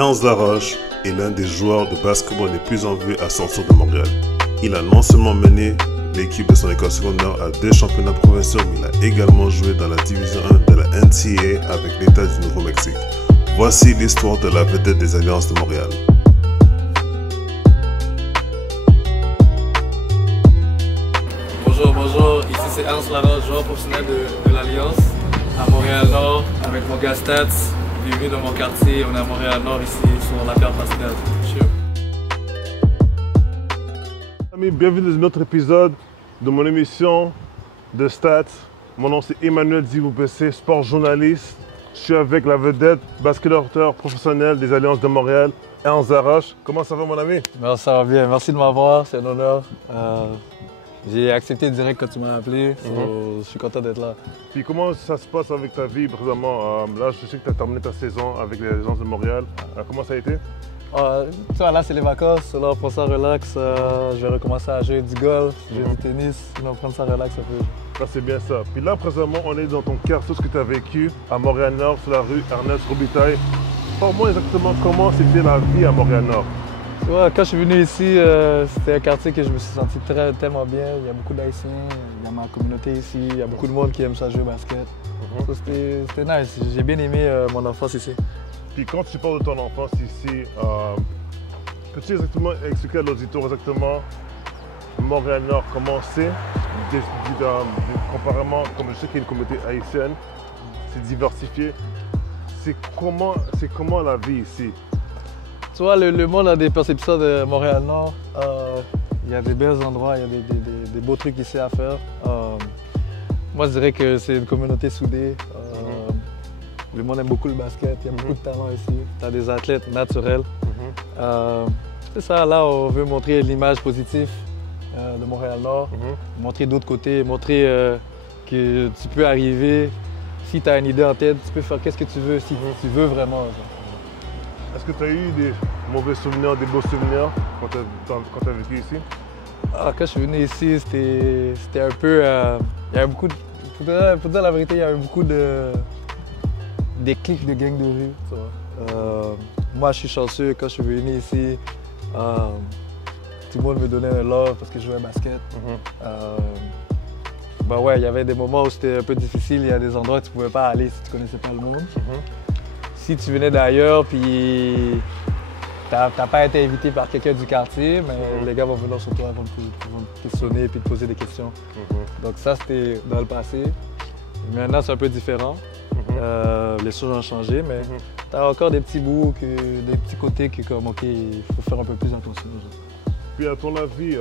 Ernst Laroche est l'un des joueurs de basketball les plus en vue à sortir de Montréal. Il a non seulement mené l'équipe de son école secondaire à 2 championnats provinciaux, mais il a également joué dans la division 1 de la NCAA avec l'État du Nouveau-Mexique. Voici l'histoire de la vedette des Alliances de Montréal. Bonjour, ici c'est Ernst Laroche, joueur professionnel de l'Alliance à Montréal-Nord avec mon gars Stats. Bienvenue dans mon quartier, on est à Montréal-Nord ici sur la carte pastel. Amis, bienvenue dans un autre épisode de mon émission de Stats. Mon nom c'est Emmanuel Divoupessé, sport journaliste. Je suis avec la vedette basketteur professionnel des Alliances de Montréal, Ernst Laroche. Comment ça va mon ami? Ça va bien, merci de m'avoir, c'est un honneur. J'ai accepté direct quand tu m'as appelé, je suis content d'être là. Puis comment ça se passe avec ta vie présentement? Là, je sais que tu as terminé ta saison avec les Alliances de Montréal. Comment ça a été? Tu vois, là, c'est les vacances, là, on prend ça relax. Je vais recommencer à jouer du golf, jouer du tennis, sinon prendre ça relax un peu. Ça, c'est bien ça. Puis là, présentement, on est dans ton quartier, ce que tu as vécu à Montréal-Nord, sur la rue Ernest Robitaille. Parle-moi exactement comment c'était la vie à Montréal-Nord. Ouais, quand je suis venu ici, c'était un quartier que je me suis senti tellement bien. Il y a beaucoup d'Haïtiens, il y a ma communauté ici, il y a beaucoup de monde qui aime ça jouer au basket. C'était nice, j'ai bien aimé mon enfance ici. Puis quand tu parles de ton enfance ici, peux-tu exactement expliquer à l'auditoire exactement Montréal-Nord, comment c'est, comparément, comme je sais qu'il y a une communauté haïtienne, c'est diversifié. C'est comment la vie ici? Tu vois, le monde a des perceptions de Montréal-Nord. Il y a des beaux endroits, il y a des beaux trucs ici à faire. Moi, je dirais que c'est une communauté soudée. Le monde aime beaucoup le basket, il y a beaucoup de talent ici. Tu as des athlètes naturels. C'est ça, là, on veut montrer l'image positive de Montréal-Nord, montrer d'autres côtés, montrer que tu peux arriver. Si tu as une idée en tête, tu peux faire qu'est-ce que tu veux, si tu veux vraiment. Est-ce que tu as eu des mauvais souvenirs, des beaux souvenirs quand tu as vécu ici? Quand je suis venu ici, c'était un peu... il y avait beaucoup de... Pour dire la vérité, il y avait beaucoup des clics de gangs de rue. Tu vois. Moi, je suis chanceux. Quand je suis venu ici, tout le monde me donnait un love parce que je jouais au basket. Ouais, il y avait des moments où c'était un peu difficile. Il y a des endroits où tu ne pouvais pas aller si tu ne connaissais pas le monde. Si tu venais d'ailleurs, puis tu n'as pas été invité par quelqu'un du quartier, mais les gars vont venir sur toi, vont te questionner et te poser des questions. Donc ça, c'était dans le passé. Maintenant, c'est un peu différent. Les choses ont changé, mais tu as encore des petits bouts, des petits côtés qui comme, OK, il faut faire un peu plus attention. Puis à ton avis,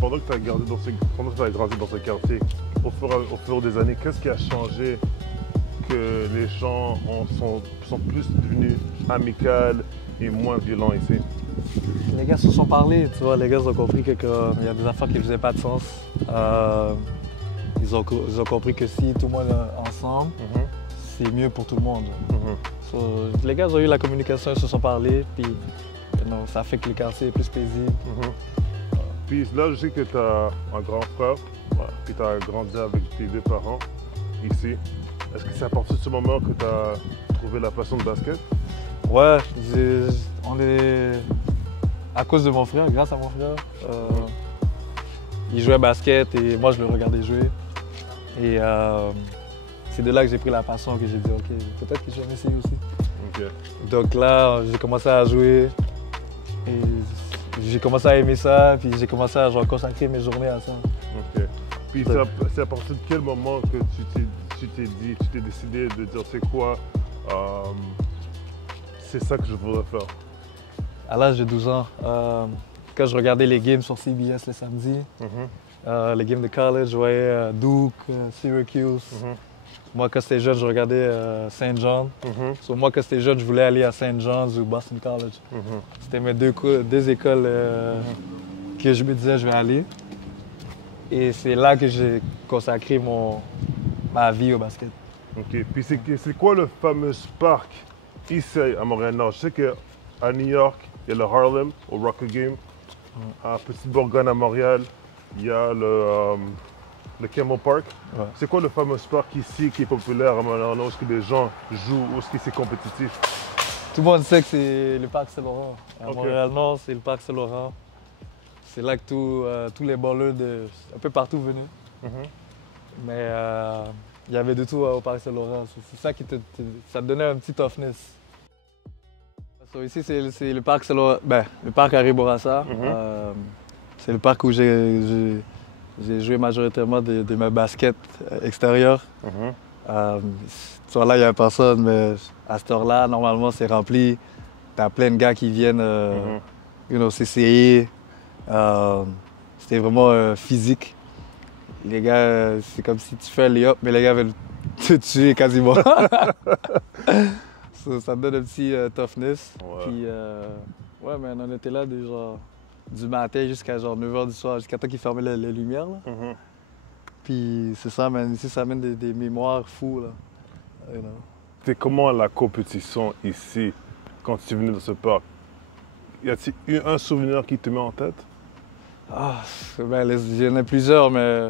pendant que tu as grandi dans ce quartier, au fur des années, qu'est-ce qui a changé que les gens sont plus devenus amicaux et moins violents ici? Les gars se sont parlé, tu vois, les gars ont compris qu'il y a des affaires qui ne faisaient pas de sens. Ils ont compris que si tout le monde est ensemble, c'est mieux pour tout le monde. Les gars ont eu la communication, ils se sont parlé, puis ça fait que le quartier est plus paisible. Puis là, je sais que tu as un grand frère, puis tu as grandi avec tes 2 parents ici. Est-ce que c'est à partir de ce moment que tu as trouvé la passion de basket? Ouais, on est à cause de mon frère, grâce à mon frère. Il jouait au basket et moi je le regardais jouer. Et c'est de là que j'ai pris la passion, que j'ai dit ok, peut-être que je vais m'essayer aussi. Donc là, j'ai commencé à jouer et j'ai commencé à aimer ça, puis j'ai commencé à consacrer mes journées à ça. Puis c'est à partir de quel moment que tu t'es décidé de dire c'est quoi, c'est ça que je voudrais faire? À l'âge de 12 ans, quand je regardais les games sur CBS le samedi, les games de college, je voyais Duke, Syracuse. Moi, quand j'étais jeune, je regardais St. John. Moi, quand j'étais jeune, je voulais aller à St. John's ou Boston College. C'était mes deux écoles que je me disais je vais aller. Et c'est là que j'ai consacré ma vie au basket. Puis c'est quoi le fameux parc ici à Montréal-Nord? Je sais qu'à New York, il y a le Harlem, au Rocket Game. À Petite-Bourgogne, à Montréal, il y a le Camel Park. C'est quoi le fameux parc ici qui est populaire à Montréal, où est-ce que les gens jouent, où est-ce que c'est compétitif? Tout le monde sait que c'est le parc Saint-Laurent. À Ok. Montréal-Nord, c'est le parc Saint-Laurent. C'est là que tous les balleurs de un peu partout venus. Mais il y avait de tout au parc Saint-Laurent. C'est ça ça te donnait un petit toughness. So, ici, c'est le parc Saint-Laurent, le parc Harry Bourassa. C'est le parc où j'ai joué majoritairement de mes baskets extérieures. Tu vois, là, il n'y a personne, mais à cette heure-là, normalement, c'est rempli. Tu as plein de gars qui viennent s'essayer. C'était vraiment physique. Les gars, c'est comme si tu fais un lay-up, mais les gars veulent te tuer quasiment. Ça me donne un petit toughness. Ouais. Puis, ouais, mais on était là du matin jusqu'à genre 9h du soir, jusqu'à temps qu'ils fermaient les lumières. Là. Puis c'est ça, man. Ici, ça amène des mémoires fous. Là. You know. C'était comment la compétition ici, quand tu venais dans ce parc? Y a-t-il eu un souvenir qui te met en tête? Ah, ben, il y en a plusieurs, mais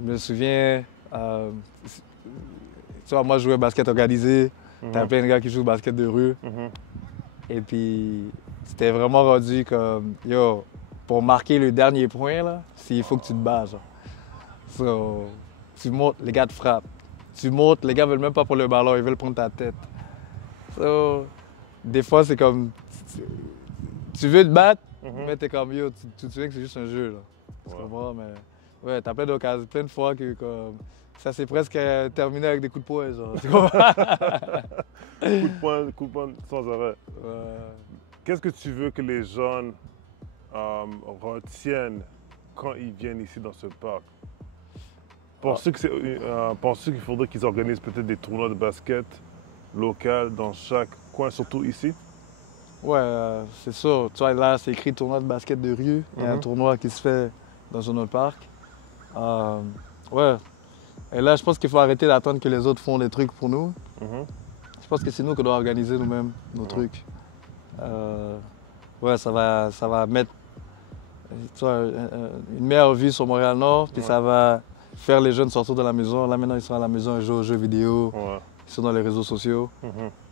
je me souviens. Tu vois, moi, je jouais au basket organisé. T'as plein de gars qui jouent au basket de rue. Et puis, c'était vraiment rendu comme, yo, pour marquer le dernier point, là, il faut que tu te bats, genre. So, tu montes, les gars te frappent. Tu montes, les gars veulent même pas pour le ballon, ils veulent prendre ta tête. So, des fois, c'est comme, tu veux te battre, mais t'es comme, yo, tu te souviens que c'est juste un jeu, là. Tu comprends, mais ouais, t'as plein d'occasions, plein de fois que comme, ça s'est presque terminé avec des coups de poing, genre. Tu comprends? Coup de poing sans arrêt. Qu'est-ce que tu veux que les jeunes retiennent quand ils viennent ici dans ce parc? Penses-tu qu'il faudrait qu'ils organisent peut-être des tournois de basket local dans chaque coin, surtout ici? Ouais, c'est sûr. Tu vois, là, c'est écrit tournoi de basket de rue. Il y a un tournoi qui se fait dans un autre parc. Ouais. Et là, je pense qu'il faut arrêter d'attendre que les autres font des trucs pour nous. Je pense que c'est nous qui devons organiser nous-mêmes nos trucs. Ouais, ça va mettre tu vois, une meilleure vue sur Montréal-Nord, puis ça va faire les jeunes sortir de la maison. Là, maintenant, ils sont à la maison, ils jouent aux jeux vidéo, ils sont dans les réseaux sociaux.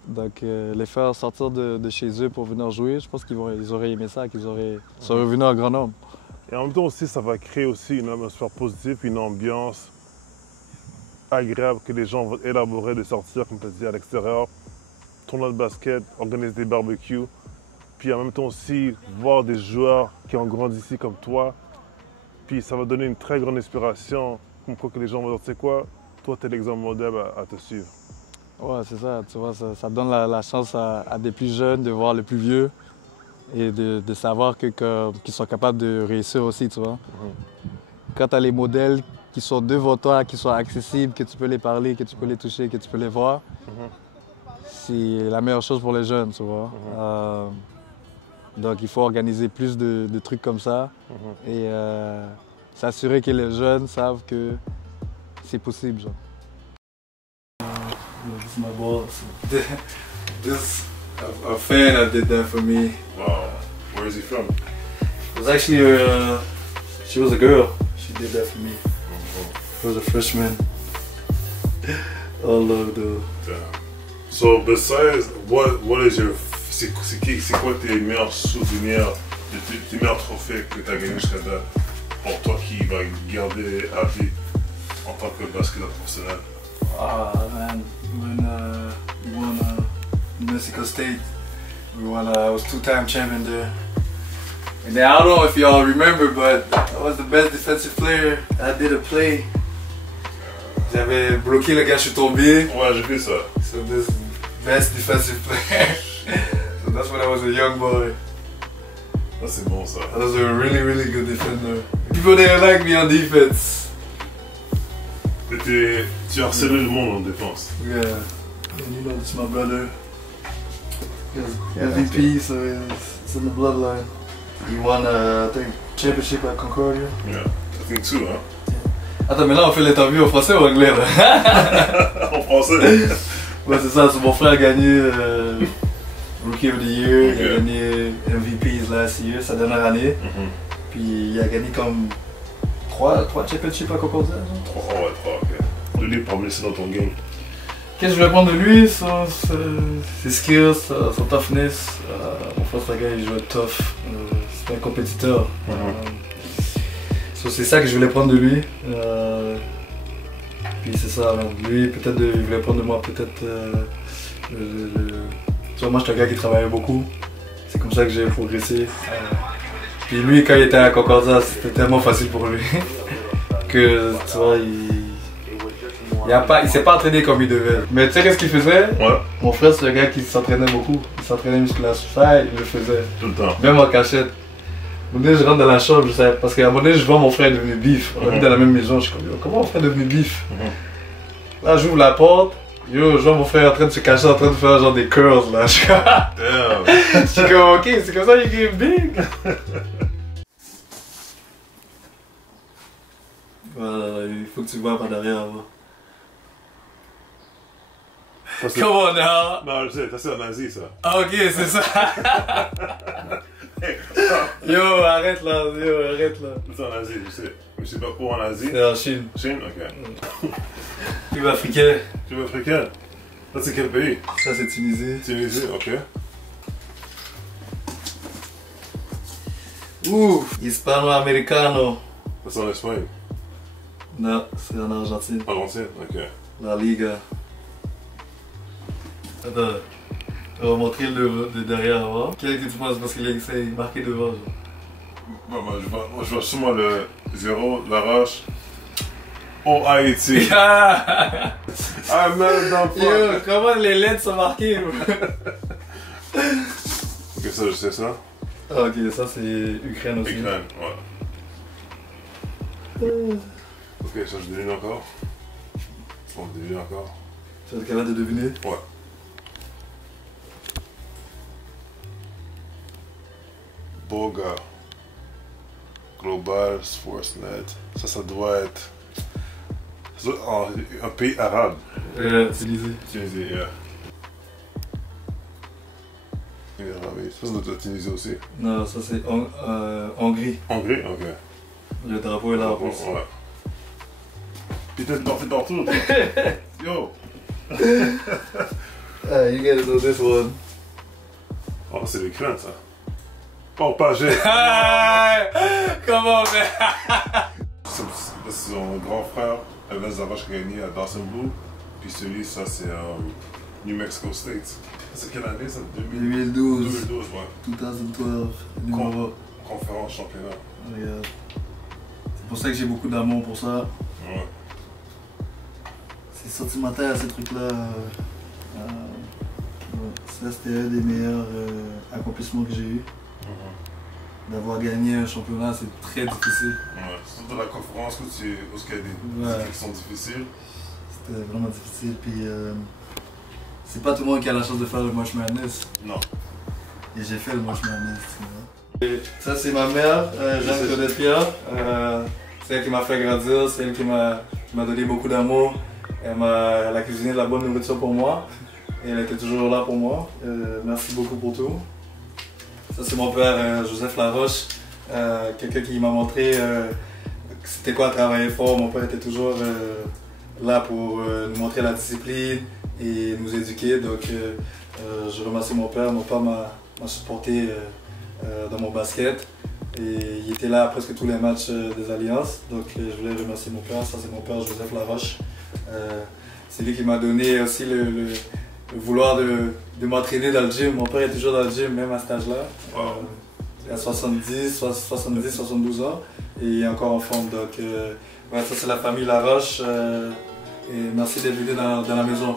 Donc, les faire sortir de chez eux pour venir jouer, je pense qu'ils auraient aimé ça, qu'ils seraient venus en grand nombre. Et en même temps aussi, ça va créer aussi une atmosphère positive, une ambiance agréable que les gens vont élaborer de sortir, comme tu as dit, à l'extérieur, tournoi de basket, organiser des barbecues, puis en même temps aussi voir des joueurs qui ont grandi ici comme toi. Puis ça va donner une très grande inspiration, comme quoi que les gens vont dire, tu sais quoi, toi tu es l'exemple modèle à te suivre. Ouais, c'est ça, tu vois, ça donne la chance à des plus jeunes de voir les plus vieux et de savoir qu'ils sont capables de réussir aussi, tu vois. Quand tu as les modèles qui sont devant toi, qui sont accessibles, que tu peux les parler, que tu peux les toucher, que tu peux les voir, c'est la meilleure chose pour les jeunes, tu vois. Donc il faut organiser plus de trucs comme ça et s'assurer que les jeunes savent que c'est possible, genre. This is my ball. This a fan that did that for me. Wow. Where is he from? It was actually she was a girl. She did that for me. I was a freshman. Oh love though. Damn. So besides, what is your c'est quoi tes meilleurs souvenirs, tes meilleurs trophées que tu as gagnés jusqu'à date pour toi qui va garder à vie en tant que basketteur professionnel? Ah man, when we won Mexico State, I was two-time champion there. And then I don't know if y'all remember, but I was the best defensive player. I did a play. J'avais bloqué le gars, je suis tombé. Ouais, j'ai vu ça. So this best defensive player. So that's when I was a young boy. Ah, c'est bon ça. I was a really, really good defender. People didn't like me on defense. Tu as harcelé le monde en défense. Yeah. And you know, this is my brother. He's MVP, so it's in the bloodline. He won, I think, championship at Concordia. Yeah, I think too, hein. Attends, mais là on fait l'interview en français ou en anglais là? En français. Ouais, c'est ça, mon frère a gagné Rookie of the Year, il a gagné MVP last year, sa dernière année. Puis il a gagné comme 3 championships à Concordia. 3, ok. Le livre pour me laisser dans ton game. Ok, Qu'est-ce que je voulais apprendre de lui? Ses skills, son toughness. Mon frère, c'est un gars, il joue tough. C'est un compétiteur. C'est ça que je voulais prendre de lui. Puis c'est ça, lui, peut-être, il voulait prendre de moi, peut-être. Tu vois, moi, je suis un gars qui travaillait beaucoup. C'est comme ça que j'ai progressé. Puis lui, quand il était à Concordia, c'était tellement facile pour lui que, tu vois, il s'est pas entraîné comme il devait. Mais tu sais qu'est-ce qu'il faisait? Ouais. Mon frère, c'est un gars qui s'entraînait beaucoup. Il s'entraînait musculation. Ça, il le faisait. Tout le temps. Même en cachette. Un moment donné, je rentre dans la chambre, je sais, parce qu'à un moment donné, je vois mon frère devenu bif. On habite dans la même maison, je suis comme, comment mon frère est devenu bif? Là, j'ouvre la porte, je vois mon frère en train de se cacher, en train de faire genre des curls là. Je suis comme, ok, c'est comme ça qu'il est big. Voilà, il faut que tu vois par derrière avant. Comment on Non, je sais, ça c'est en Asie ça. Ah, ok, c'est ça. Yo, arrête là, C'est en Asie, je sais. Mais c'est pas où en Asie? C'est en Chine. Chine, ok. Tu africain. Tu es africain? Ça c'est quel pays? Ça c'est Tunisie. Tunisie, ok. Hispano-americano. Ça c'est en Espagne? Non, c'est en Argentine. Argentine, ok. La Liga. Attends, on va montrer le de derrière avant. Quel que tu penses parce qu'il est marqué devant. Genre. Bon, moi je vois sûrement le 0, la roche. Oh Haïti. Ah merde d'enfant. Yo, comment les lettres sont marquées? Ok, ça je sais ça. Ah, ok, ça c'est Ukraine aussi. Ukraine, ouais. Ok, ça je devine encore. On devine encore. Tu vas être capable de deviner? Ouais. Boga. Global Sportsnet. Ça doit être un pays arabe. Tunisie. Tunisie, yeah. Ça doit être Tunisie aussi. Non, ça c'est Hongrie. Hongrie, ok. Le drapeau est là en plus. Ouais. Putain, t'es partout. Yo. You gotta know this one. Oh, c'est l'Ukraine ça. Oh, pas j'ai. Comment mais C'est son grand frère, Evan Zavash, qui a gagné à Dawson Blue. Puis celui, ça c'est New Mexico State. C'est quelle année ça? 2012. 2012, ouais. 2012. Numéro. Conférence championnat. Regarde. C'est pour ça que j'ai beaucoup d'amour pour ça. Ouais. C'est sentimentaire ces trucs-là. Ça c'était un des meilleurs accomplissements que j'ai eu. D'avoir gagné un championnat, c'est très difficile. Ouais, surtout dans la conférence où il y a des équipes qui sont difficiles. C'était vraiment difficile. Puis c'est pas tout le monde qui a la chance de faire le March Madness. Non. Et j'ai fait le March Madness. Et ça c'est ma mère, Jeanne Claudette Pierre. C'est elle qui m'a fait grandir, c'est elle qui m'a donné beaucoup d'amour. Elle a cuisiné de la bonne nourriture pour moi. Et elle était toujours là pour moi. Merci beaucoup pour tout. Ça c'est mon père Joseph Laroche, quelqu'un qui m'a montré c'était quoi travailler fort. Mon père était toujours là pour nous montrer la discipline et nous éduquer. Donc je remercie mon père. Mon père m'a supporté dans mon basket et il était là à presque tous les matchs des Alliances. Donc je voulais remercier mon père. Ça c'est mon père Joseph Laroche. C'est lui qui m'a donné aussi le vouloir de m'entraîner dans le gym. Mon père est toujours dans le gym, même à cet âge-là. Wow. Il a 72 ans et il est encore en forme. Donc, ouais, ça c'est la famille Laroche. Et merci d'être venu dans la maison.